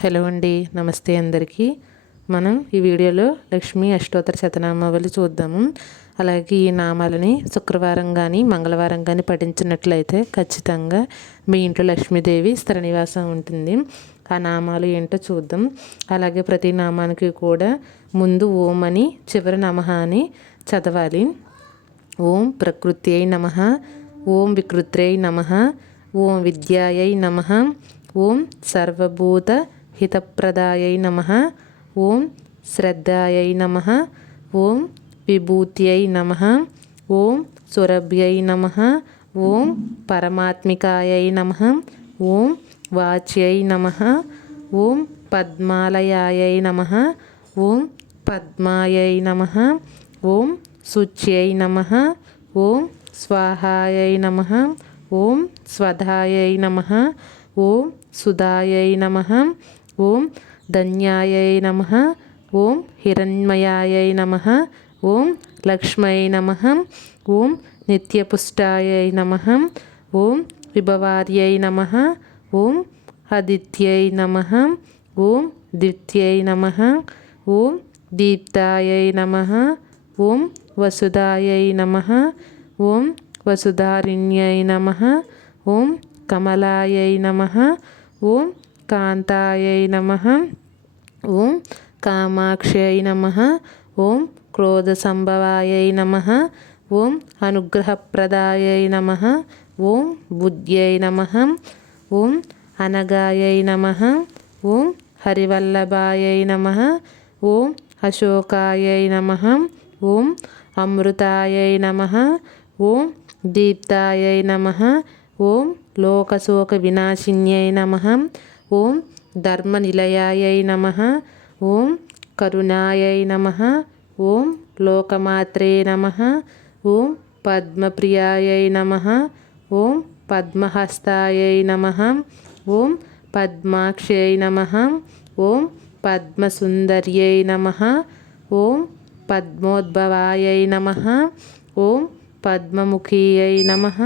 Hello అండి, నమస్తే అందరికీ. మనం ఈ వీడియోలో లక్ష్మీ అష్టోత్తర శతనామావళి చూద్దాము. అలాగే ఈ నామాలని శుక్రవారం కానీ మంగళవారం కానీ పఠించినట్లయితే ఖచ్చితంగా మీ ఇంట్లో లక్ష్మీదేవి స్థిర నివాసం ఉంటుంది. ఆ నామాలు ఏంటో చూద్దాం. అలాగే ప్రతి నామానికి కూడా ముందు ఓం అని చివరి నమః అని చదవాలి. ఓం ప్రకృత్యై నమః, ఓం వికృత్యై నమః, ఓం విద్యాయై నమః, ఓం సర్వభూత హితప్రదాయై నమః, ఓం శ్రద్ధాయై నమః, ఓం విభూత్యై నమః, ఓం సురభ్యై నమః, ఓం పరమాత్మికాయై నమః, ఓం వాచ్యై నమః, ఓం పద్మాలయాయై నమః, ఓం పద్మాయై నమః, ఓం శుచ్యై నమః, ఓం స్వాహాయై నమః, ఓం స్వధాయై నమః, ఓం సుధాయై నమః, ఓం ధన్యాయై నమః, ఓం హిరణ్మయాయై నమః, ఓం లక్ష్మై నమః, ఓం నిత్యపుష్టాయై నమః, ఓం విభవార్యై నమః, ఓం ఆదిత్యై నమః, ఓం దిత్యై నమః, ఓం దీప్తాయై నమః, ఓం వసుధాయై నమః, ఓం వసుధారిణ్యై నమః, ఓం కమలాయై నమః, ఓం కాంతాయై నమః, ఓం కామాక్ష్యై నమః, ఓం క్రోధసంభవాయై నమః, ఓం అనుగ్రహప్రదాయై నమః, ఓం బుద్ధ్యై నమః, ఓం అనగాయై నమః, ఓం హరివల్లభాయై నమః, ఓం అశోకాయై నమః, ఓం అమృతాయై నమః, ఓం దీప్తాయై నమః, ఓం లోకశోక వినాశిన్యై నమః, ఓం ధర్మనిలయాయై నమః, ఓం కరుణాయై నమః, ఓం లోకమాత్రే నమః, ఓం పద్మప్రియాయై నమః, ఓం పద్మహస్తాయై నమః, ఓం పద్మాక్ష్యై నమః, ఓం పద్మసుందర్యై నమః, ఓం పద్మోద్భవాయై నమః, ఓం పద్మముఖీయై నమః,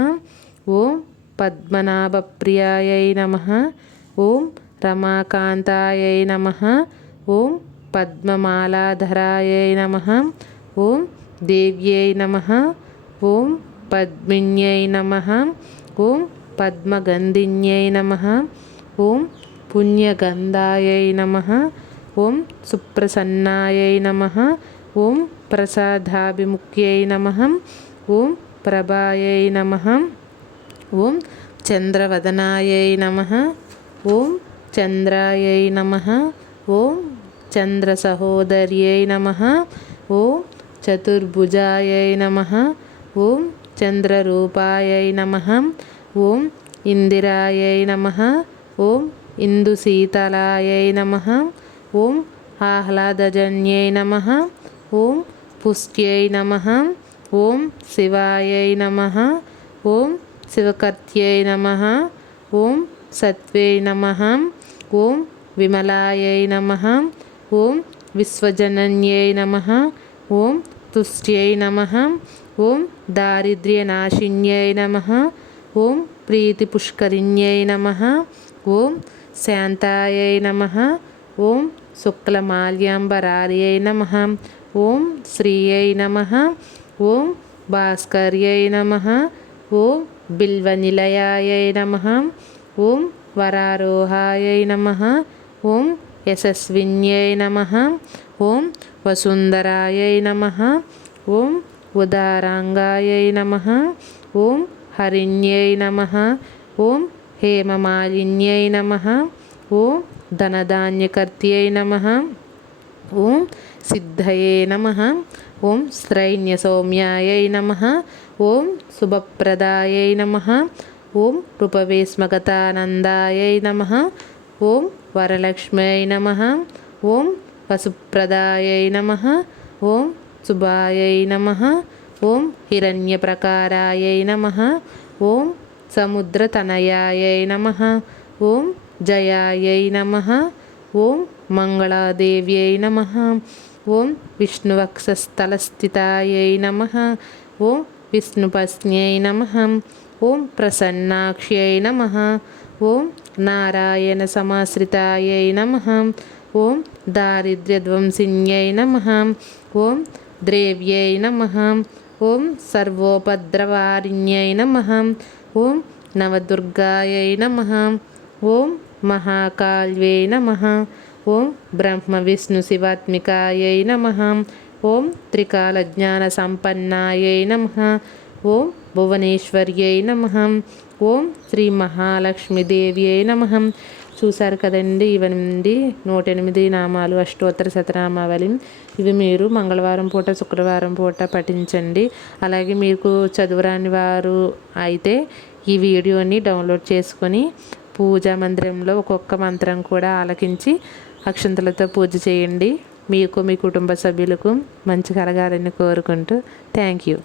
ఓం పద్మనాభప్రియాయై నమః, ఓం రమాకాంతాయై నమః, ఓం పద్మమాలాధరాయై నమః, ఓం దేవ్యై నమః, ఓం పద్మిన్యై నమః, ఓం పద్మగంధిన్యై నమః, ఓం పుణ్యగంధాయై నమః, ఓం సుప్రసన్నాయై నమః, ఓం ప్రసాదాభిముఖ్యై నమః, ఓం ప్రభాయై నమః, ఓం చంద్రవదనాయై నమః, ఓం చంద్రాయై నమః, ఓం చంద్రసహోదర్యై నమః, ఓం చతుర్భుజాయై నమః, ఓం చంద్రరూపాయై నమః, ఓం ఇందిరాయై నమః, ఓం ఇందుశీతలాయై నమః, ఓం ఆహ్లాదజన్యై నమః, ఓం పుష్ట్యై నమః, ఓం శివాయై నమః, ఓం శివకర్త్యై నమః, ఓం సత్వై నమః, ఓం విమలాయై నమః, ఓం విశ్వజనన్యై నమః, ఓం తుష్ట్యై నమః, ఓం దారిద్ర్యనాశిన్యై నమః, ఓం ప్రీతిపుష్కరిణ్యై నమః, ఓం శాంతాయై నమః, ఓం శుక్లమాల్యాంబరార్యై నమః, ఓం శ్రీయై నమః, ఓం భాస్కర్యై నమః, ఓం బిల్వనిలయాయై నమః, ఓం వరారోహాయై నమః, ఓం యశస్విన్యై నమః, ఓం వసుంధరాయై నమః, ఓం ఉదారాంగాయై నమః, ఓం హరిణ్యై నమః, ఓం హేమమాలిన్యై నమః, ఓం ధనధాన్యకర్త్యై నమః, ఓం సిద్ధయే నమః, ఓం శ్రైన్యసౌమ్యాయై నమః, ఓం శుభప్రదాయై నమః, ఓం రూపవేశ్మగతానందాయై నమః, ఓం వరలక్ష్మ్యై నమః, ఓం వసుప్రదాయై నమః, ఓం శుభాయై నమః, ఓం హిరణ్యప్రకారాయై నమః, ఓం సముద్రతనయాయై నమః, ఓం జయాయై నమః, ఓం మంగళాదేవ్యై నమః, ఓం విష్ణువక్షస్థలస్థితాయై నమః, ఓం విష్ణుపత్న్యై నమః, ఓం ప్రసన్నాక్ష్యై నమః, ఓం నారాయణ సమాశ్రితాయై నమః. ఓం దారిద్ర్యధ్వంసిన్యై నమః. ఓం ద్రేవ్యై నమః. ఓం సర్వోపద్రవారిణ్యై నమః. ఓం నవదుర్గాయై నమః. ఓం మహాకాళ్యై నమః. ఓం బ్రహ్మ విష్ణు శివాత్మికాయై నమః. ఓం త్రికాలజ్ఞాన సంపన్నాయై నమః. ఓం భువనేశ్వర్యై నమః. ఓం శ్రీ మహాలక్ష్మీదేవ్యై నమః. చూశారు కదండి, ఇవన్నీ 108 నామాలు, అష్టోత్తర శతనామావళి. ఇవి మీరు మంగళవారం పూట, శుక్రవారం పూట పఠించండి. అలాగే మీకు చదువురాని వారు అయితే ఈ వీడియోని డౌన్లోడ్ చేసుకొని పూజా మందిరంలో ఒక్కొక్క మంత్రం కూడా ఆలకించి అక్షంతలతో పూజ చేయండి. మీకు మీ కుటుంబ సభ్యులకు మంచి కలగాలని కోరుకుంటూ థ్యాంక్ యూ.